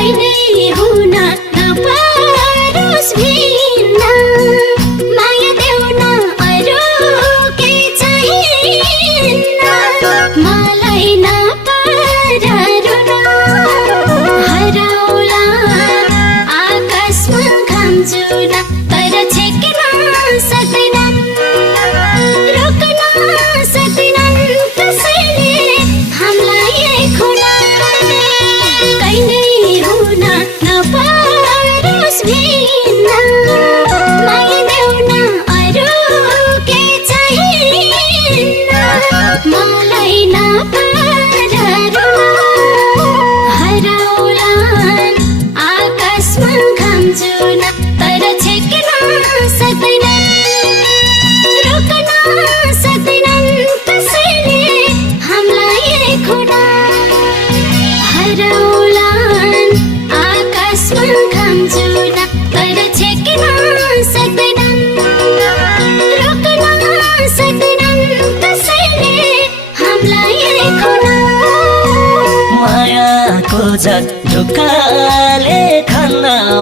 कहिल्यै हुन नपरोस् भिन्न माया देउन अरू केही चाहिन्न मलाई नपर रुन हराउला आकाशमा घाम जुन तर छेक्न सक्दैनन् रोक्न सक्दैनन् कसैले हामीलाई खुन कहिल्यै हुन नपरोस् भिन्न माया देउन अरू केही चाहिन्न मलाई नपर रुन हराउलान् आकाशमा घाम जुन तर छेक्न सक्दैनन् रोक्न सक्दैनन् कसैले हामीलाई खुन हराउलान् आकाशमा घाम जुन तर छेक्न सक्दैनन् रोक्न सक्दैनन् कसैले हामीलाई खुन मायाको जग ढुक्काले खन्न